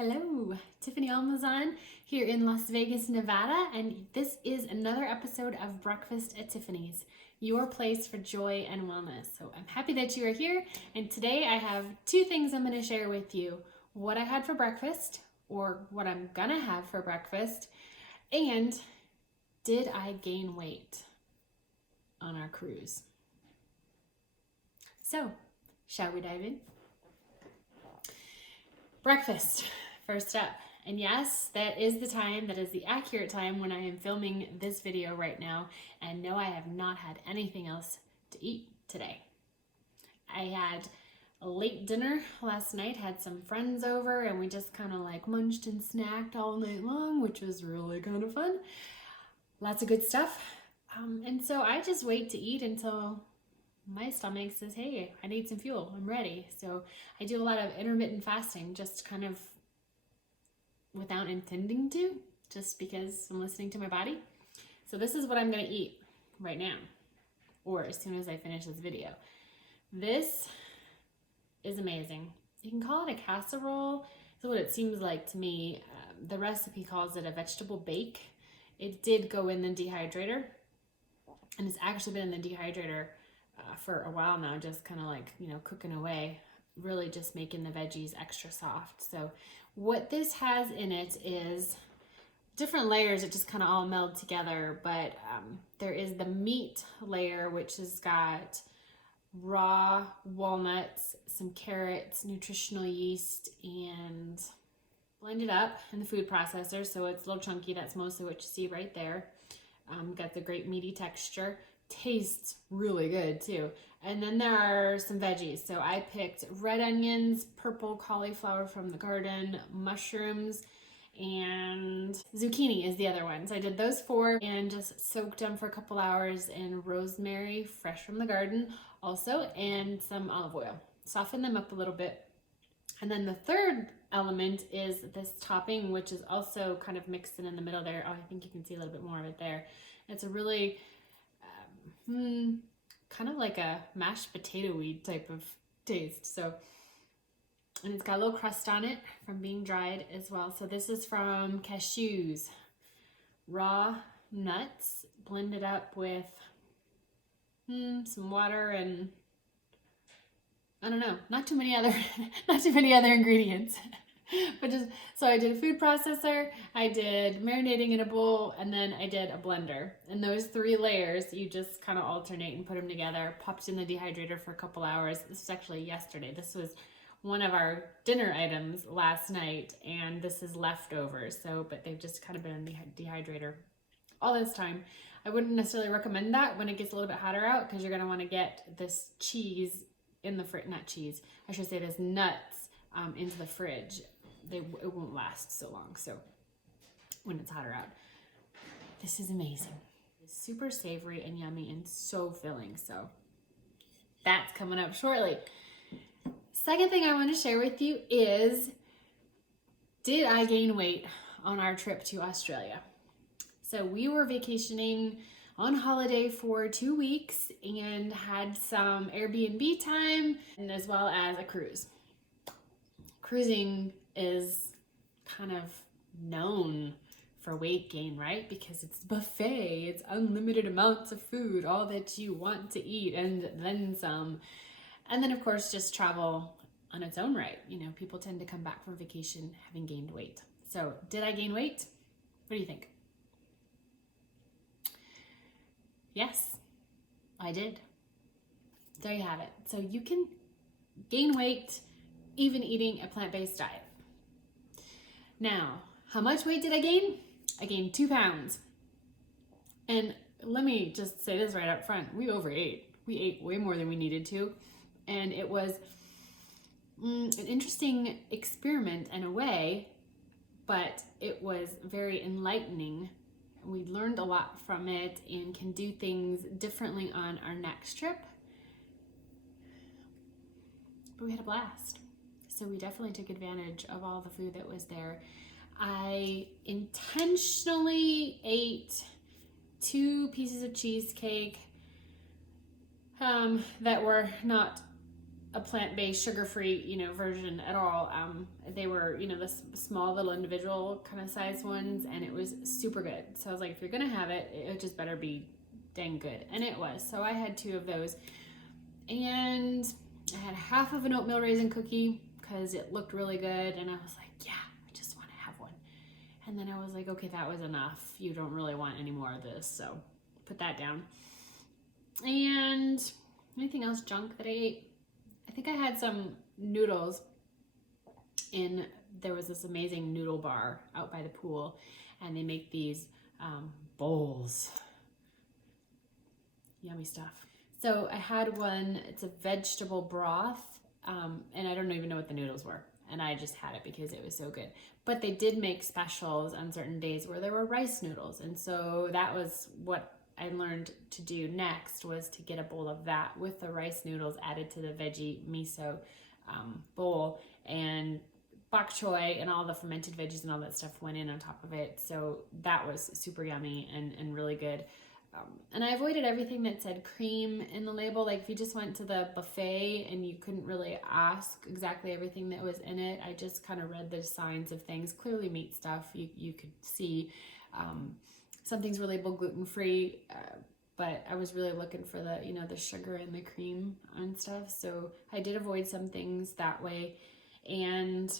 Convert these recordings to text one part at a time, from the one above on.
Hello, Tiffany Almazan here in Las Vegas, Nevada, and this is another episode of Breakfast at Tiffany's, your place for joy and wellness. So I'm happy that you are here, and today I have two things I'm going to share with you: what I had for breakfast, or what I'm gonna have for breakfast, and did I gain weight on our cruise? So, shall we dive in? Breakfast. First up, and yes, that is the accurate time when I am filming this video right now, and no, I have not had anything else to eat today. I had a late dinner last night, had some friends over, and we just kind of like munched and snacked all night long, which was really kind of fun. Lots of good stuff. And so I just wait to eat until my stomach says, hey, I need some fuel, I'm ready. So I do a lot of intermittent fasting, just kind of without intending to, just because I'm listening to my body. So this is what I'm going to eat right now, or as soon as I finish this video. This is amazing. You can call it a casserole. That's what it seems like to me. The recipe calls it a vegetable bake. It did go in the dehydrator, and it's actually been in the dehydrator for a while now, just kind of like, cooking away, really just making the veggies extra soft. So what this has in it is different layers that just kind of all meld together, but there is the meat layer, which has got raw walnuts, some carrots, nutritional yeast, and blended up in the food processor, so it's a little chunky. That's mostly what you see right there. Got the great meaty texture. Tastes really good too. And then there are some veggies. So I picked red onions, purple cauliflower from the garden, mushrooms, and zucchini is the other one. So I did those four and just soaked them for a couple hours in rosemary, fresh from the garden also, and some olive oil. Soften them up a little bit. And then the third element is this topping, which is also kind of mixed in the middle there. Oh, I think you can see a little bit more of it there. It's a really kind of like a mashed potato-y type of taste. So, and it's got a little crust on it from being dried as well. So this is from cashews, raw nuts blended up with some water and I don't know, not too many other ingredients. But just, so I did a food processor, I did marinating in a bowl, and then I did a blender. And those three layers, you just kind of alternate and put them together. Popped in the dehydrator for a couple hours. This was actually yesterday. This was one of our dinner items last night, and this is leftovers. So, but they've just kind of been in the dehydrator all this time. I wouldn't necessarily recommend that when it gets a little bit hotter out, because you're going to want to get this cheese in the fridge, not cheese, I should say this nuts into the fridge. It won't last so long, so when it's hotter out. This is amazing. It's super savory and yummy and so filling, so that's coming up shortly. Second thing I want to share with you is, did I gain weight on our trip to Australia? So we were vacationing on holiday for 2 weeks and had some Airbnb time, and as well as a cruise. Cruising is kind of known for weight gain, right? Because it's buffet, it's unlimited amounts of food, all that you want to eat, and then some. And then of course, just travel on its own right. People tend to come back from vacation having gained weight. So did I gain weight? What do you think? Yes, I did. There you have it. So you can gain weight even eating a plant-based diet. Now, how much weight did I gain? I gained 2 pounds. And let me just say this right up front. We overate. We ate way more than we needed to. And it was an interesting experiment in a way, but it was very enlightening. We learned a lot from it and can do things differently on our next trip. But we had a blast. So we definitely took advantage of all the food that was there. I intentionally ate 2 pieces of cheesecake that were not a plant-based, sugar-free, version at all. They were, the small little individual kind of size ones, and it was super good. So I was like, if you're gonna have it, it just better be dang good. And it was. So I had 2 of those, and I had half of an oatmeal raisin cookie because it looked really good, and I was like, yeah, I just want to have one. And then I was like, okay, that was enough. You don't really want any more of this, so put that down. And anything else junk that I ate? I think I had some noodles there was this amazing noodle bar out by the pool, and they make these bowls. Yummy stuff. So I had one, it's a vegetable broth, and I don't even know what the noodles were. And I just had it because it was so good. But they did make specials on certain days where there were rice noodles. And so that was what I learned to do next, was to get a bowl of that with the rice noodles added to the veggie miso bowl, and bok choy and all the fermented veggies and all that stuff went in on top of it. So that was super yummy and really good. And I avoided everything that said cream in the label. Like if you just went to the buffet and you couldn't really ask exactly everything that was in it, I just kind of read the signs of things. Clearly meat stuff, you could see. Some things were labeled gluten-free, but I was really looking for the, the sugar and the cream and stuff. So I did avoid some things that way. And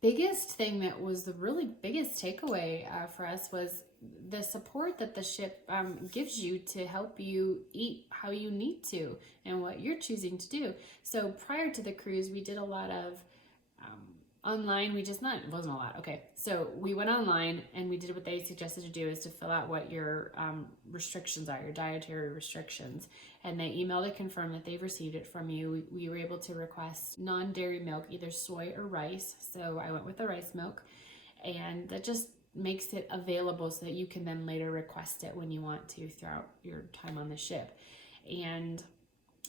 biggest thing that was the really biggest takeaway for us was the support that the ship gives you to help you eat how you need to and what you're choosing to do. So prior to the cruise, we did a lot of online. It wasn't a lot. Okay. So we went online and we did what they suggested to do, is to fill out what your restrictions are, your dietary restrictions. And they emailed to confirm that they've received it from you. We were able to request non-dairy milk, either soy or rice. So I went with the rice milk, and that just makes it available so that you can then later request it when you want to throughout your time on the ship. And,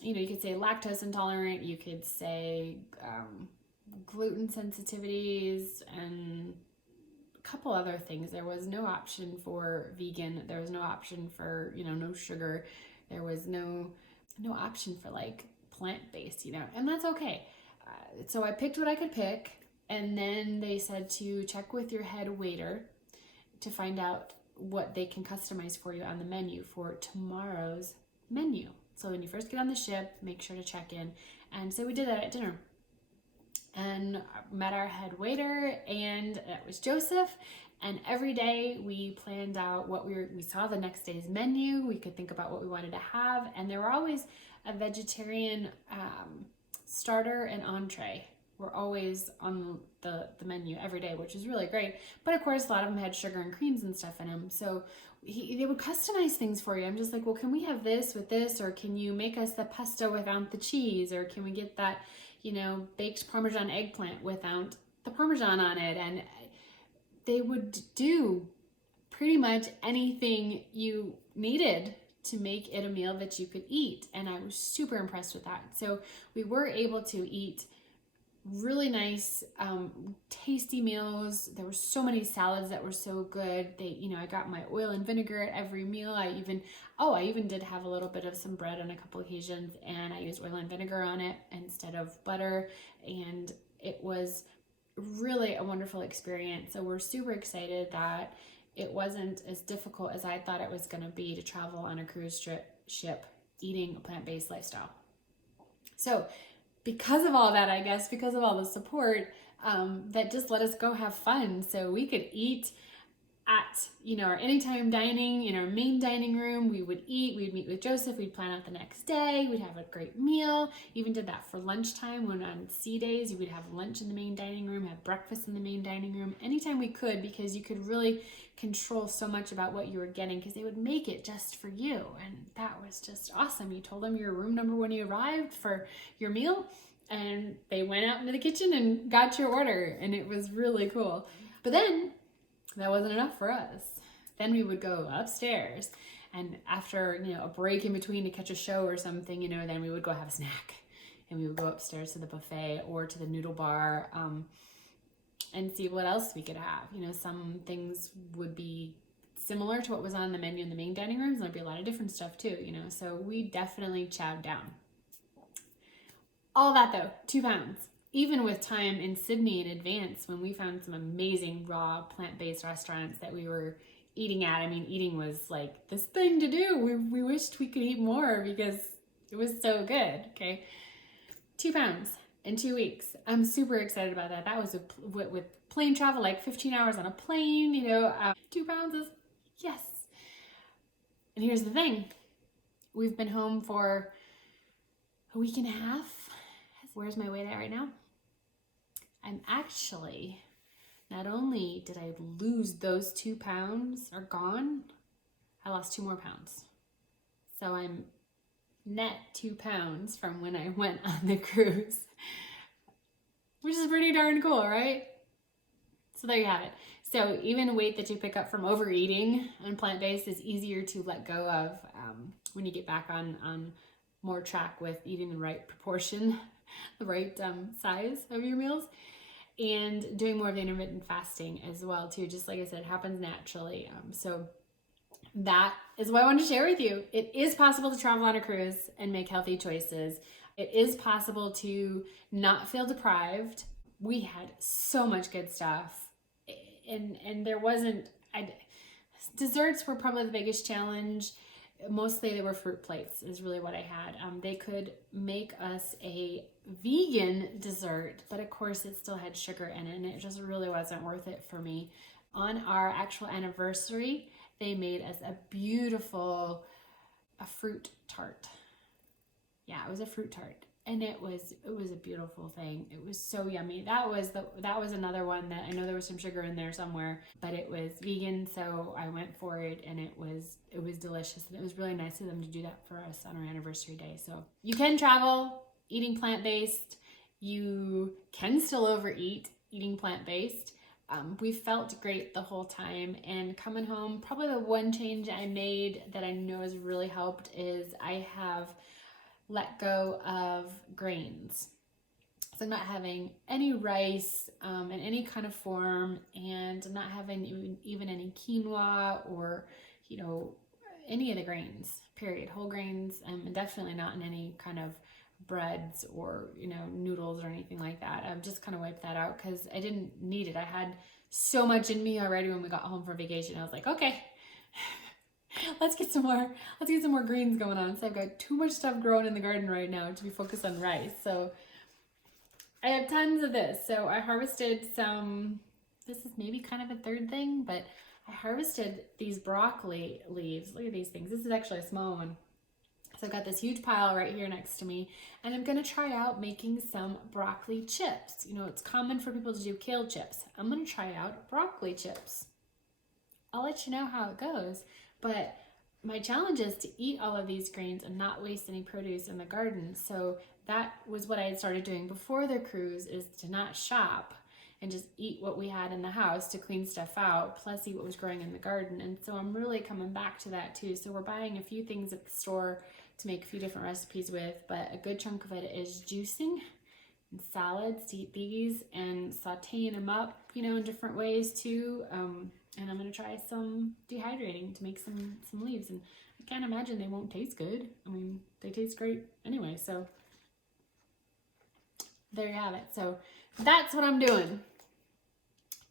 you could say lactose intolerant, you could say gluten sensitivities, and a couple other things. There was no option for vegan. There was no option for, no sugar. There was no option for like plant-based, and that's okay. So I picked what I could pick, and then they said to check with your head waiter to find out what they can customize for you on the menu for tomorrow's menu. So when you first get on the ship, make sure to check in. And so we did that at dinner, and met our head waiter, and that was Joseph. And every day we planned out what we saw the next day's menu. We could think about what we wanted to have, and there were always a vegetarian starter and entree were always on the menu every day, which is really great. But of course, a lot of them had sugar and creams and stuff in them. So they would customize things for you. I'm just like, well, can we have this with this? Or can you make us the pesto without the cheese? Or can we get that, baked Parmesan eggplant without the Parmesan on it? And they would do pretty much anything you needed to make it a meal that you could eat. And I was super impressed with that. So we were able to eat really nice, tasty meals. There were so many salads that were so good. I got my oil and vinegar at every meal. I even did have a little bit of some bread on a couple occasions, and I used oil and vinegar on it instead of butter. And it was really a wonderful experience. So we're super excited that it wasn't as difficult as I thought it was going to be to travel on a cruise ship eating a plant-based lifestyle. So because of all that, I guess, because of all the support, that just let us go have fun. So we could eat at, our anytime dining in our main dining room. We would eat, we'd meet with Joseph, we'd plan out the next day, we'd have a great meal. Even did that for lunchtime. When on sea days, you would have lunch in the main dining room, have breakfast in the main dining room, anytime we could, because you could really control so much about what you were getting, because they would make it just for you. And that was just awesome. You told them your room number when you arrived for your meal, and they went out into the kitchen and got your order, and it was really cool. But then that wasn't enough for us. Then we would go upstairs, and after, a break in between to catch a show or something, then we would go have a snack, and we would go upstairs to the buffet or to the noodle bar, and see what else we could have. Some things would be similar to what was on the menu in the main dining rooms, and there'd be a lot of different stuff too, so we definitely chowed down. All that though, 2 pounds. Even with time in Sydney in advance, when we found some amazing raw plant-based restaurants that we were eating at. I mean, eating was like this thing to do. We wished we could eat more because it was so good. Okay, 2 pounds in 2 weeks. I'm super excited about that. That was with plane travel, like 15 hours on a plane. 2 pounds is yes. And here's the thing: we've been home for a week and a half. Where's my weight at right now? I'm actually, not only did I lose those 2 pounds are gone, I lost 2 more pounds. So I'm net 2 pounds from when I went on the cruise, which is pretty darn cool, right? So there you have it. So even weight that you pick up from overeating on plant-based is easier to let go of when you get back on more track with eating the right proportion, the right size of your meals, and doing more of the intermittent fasting as well too. Just like I said, it happens naturally. So that is what I wanted to share with you. It is possible to travel on a cruise and make healthy choices. It is possible to not feel deprived. We had so much good stuff, and there wasn't. Desserts were probably the biggest challenge. Mostly they were fruit plates is really what I had. They could make us a vegan dessert, but of course it still had sugar in it, and it just really wasn't worth it for me. On our actual anniversary, they made us a fruit tart. Yeah, it was a fruit tart, and it was a beautiful thing. It was so yummy. That was another one that I know there was some sugar in there somewhere, but it was vegan, so I went for it, and it was delicious, and it was really nice of them to do that for us on our anniversary day. So you can travel eating plant-based. You can still overeat eating plant-based. We felt great the whole time, and coming home, probably the one change I made that I know has really helped is I have let go of grains. So I'm not having any rice in any kind of form, and I'm not having even any quinoa or, any of the grains, period. Whole grains, and definitely not in any kind of breads or, noodles or anything like that. I've just kind of wiped that out because I didn't need it. I had so much in me already when we got home from vacation. I was like, okay, let's get some more greens going on. So I've got too much stuff growing in the garden right now to be focused on rice. So I have tons of this. So I harvested some, this is maybe kind of a third thing, but I harvested these broccoli leaves. Look at these things. This is actually a small one. So I've got this huge pile right here next to me, and I'm going to try out making some broccoli chips. It's common for people to do kale chips. I'm going to try out broccoli chips. I'll let you know how it goes. But my challenge is to eat all of these greens and not waste any produce in the garden. So that was what I had started doing before the cruise, is to not shop and just eat what we had in the house, to clean stuff out, plus eat what was growing in the garden. And so I'm really coming back to that too. So we're buying a few things at the store to make a few different recipes with, but a good chunk of it is juicing and salads, to eat these and sauteing them up, in different ways too. And I'm going to try some dehydrating to make some leaves. And I can't imagine they won't taste good. I mean, they taste great anyway. So there you have it. So that's what I'm doing.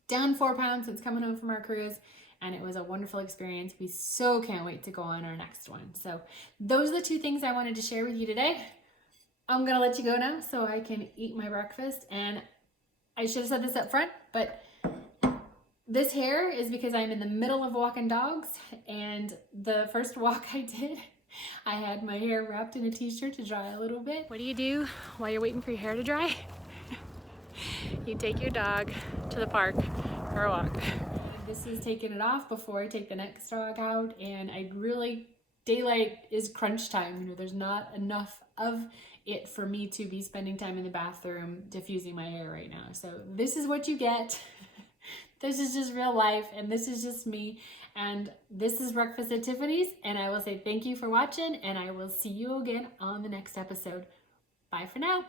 Down 4 pounds since coming home from our cruise. And it was a wonderful experience. We so can't wait to go on our next one. So those are the 2 things I wanted to share with you today. I'm going to let you go now so I can eat my breakfast. And I should have said this up front, but this hair is because I'm in the middle of walking dogs, and the first walk I did, I had my hair wrapped in a t-shirt to dry a little bit. What do you do while you're waiting for your hair to dry? You take your dog to the park for a walk. This is taking it off before I take the next dog out, and daylight is crunch time. There's not enough of it for me to be spending time in the bathroom diffusing my hair right now. So this is what you get. This is just real life, and this is just me, and this is Breakfast at Tiffany's, and I will say thank you for watching, and I will see you again on the next episode. Bye for now.